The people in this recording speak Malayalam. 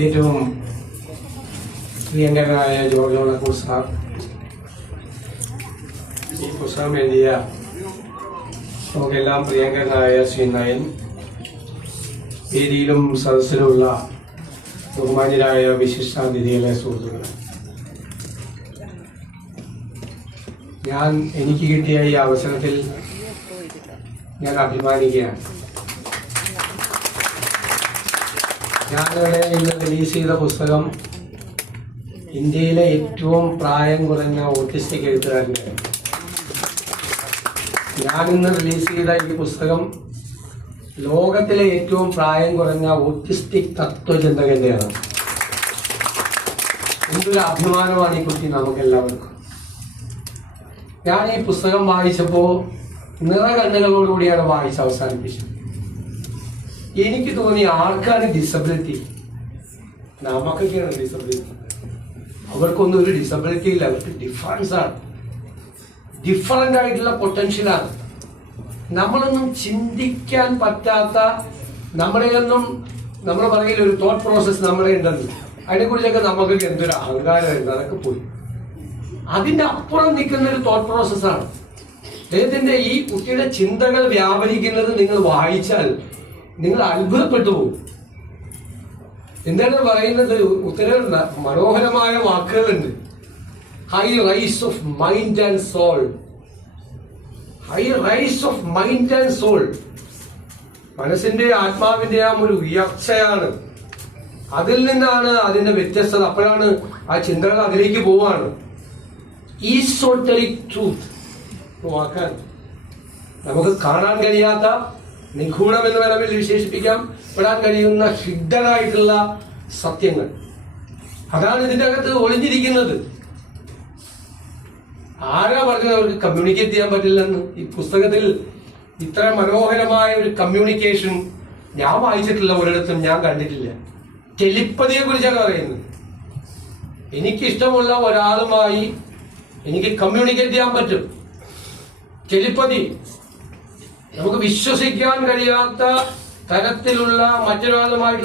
ഏറ്റവും പ്രിയങ്കരനായ ജോർജ് ഓണക്കൂർ സാർ ഈ പുസ്തകം എഴുതിയ നമുക്കെല്ലാം പ്രിയങ്കരനായ ശ്രീ നയൻ, വേദിയിലും സദസ്സിലുമുള്ള ബഹുമാന്യരായ വിശിഷ്ടാതിഥികളെ സുഹൃത്തുക്കളെ, എനിക്ക് കിട്ടിയ ഈ അവസരത്തിൽ ഞാൻ അഭിമാനിക്കുകയാണ്. ഞാനിവിടെ ഇന്ന് റിലീസ് ചെയ്ത പുസ്തകം ഇന്ത്യയിലെ ഏറ്റവും പ്രായം കുറഞ്ഞ ഓട്ടിസ്റ്റിക് എഴുത്തുകാരൻ്റെ. ഞാനിന്ന് റിലീസ് ചെയ്ത ഈ പുസ്തകം ലോകത്തിലെ ഏറ്റവും പ്രായം കുറഞ്ഞ ഓട്ടിസ്റ്റിക് തത്വചിന്തകന്റെയാണ്. എന്തൊരു അഭിമാനമാണ് ഈ കുട്ടി നമുക്കെല്ലാവർക്കും. ഞാൻ ഈ പുസ്തകം വായിച്ചപ്പോൾ നിറകണ്ണുകളോടുകൂടിയാണ് വായിച്ച് അവസാനിപ്പിച്ചത്. എനിക്ക് തോന്നി, ആർക്കാണ് ഡിസബിലിറ്റി? നമുക്കൊക്കെയാണ് ഡിസബിലിറ്റി. അവർക്കൊന്നും ഒരു ഡിസബിലിറ്റി ഇല്ല. അവർക്ക് ഡിഫറൻ്റ് ആയിട്ടുള്ള പൊട്ടൻഷ്യലാണ്. നമ്മളൊന്നും ചിന്തിക്കാൻ പറ്റാത്ത, നമ്മുടെയൊന്നും നമ്മൾ പറയില്ല ഒരു തോട്ട് പ്രോസസ് നമ്മുടെ ഉണ്ടെന്ന്. അതിനെക്കുറിച്ചൊക്കെ നമുക്കൊക്കെ എന്തൊരു അഹങ്കാരമായിരുന്നു, അതൊക്കെ പോയി. അതിൻ്റെ അപ്പുറം നിൽക്കുന്ന ഒരു തോട്ട് പ്രോസസ്സാണ്. അദ്ദേഹത്തിന്റെ ഈ കുട്ടിയുടെ ചിന്തകൾ വ്യാപരിക്കുന്നത് നിങ്ങൾ വായിച്ചാൽ നിങ്ങൾ അത്ഭുതപ്പെട്ടു പോകും. എന്താണ് പറയുന്നത്? ഉത്തരം മനോഹരമായ വാക്കുകളുണ്ട്. High rise of mind and soul. High rise of mind and soul. മനസ്സിന്റെ ആത്മാവിന്റെ ആ ഒരു ഉയർച്ചയാണ്. അതിൽ നിന്നാണ് അതിന്റെ വ്യത്യസ്തത. അപ്പോഴാണ് ആ ചിന്തകൾ അതിലേക്ക് പോവാണ്. ഈസോട്ടറിക് ട്രൂത്ത് വാക്കാൻ നമുക്ക് കാണാൻ കഴിയാത്ത, നിഗൂഢം എന്ന് വേണമെങ്കിൽ വിശേഷിപ്പിക്കാം, പെടാൻ കഴിയുന്ന ഹിഡനായിട്ടുള്ള സത്യങ്ങൾ. അതാണ് ഇതിന്റെ അകത്ത് ഒളിഞ്ഞിരിക്കുന്നത്. ആരാ പറഞ്ഞത് അവർക്ക് കമ്മ്യൂണിക്കേറ്റ് ചെയ്യാൻ പറ്റില്ലെന്ന്? ഈ പുസ്തകത്തിൽ ഇത്ര മനോഹരമായ ഒരു കമ്മ്യൂണിക്കേഷൻ ഞാൻ വായിച്ചിട്ടില്ല, ഒരിടത്തും ഞാൻ കണ്ടിട്ടില്ല. ടെലിപ്പതിയെ കുറിച്ചാണ് പറയുന്നത്. എനിക്കിഷ്ടമുള്ള ഒരാളുമായി എനിക്ക് കമ്മ്യൂണിക്കേറ്റ് ചെയ്യാൻ പറ്റും. ടെലിപ്പതി. നമുക്ക് വിശ്വസിക്കാൻ കഴിയാത്ത തരത്തിലുള്ള മറ്റൊരാളുമായിട്ട്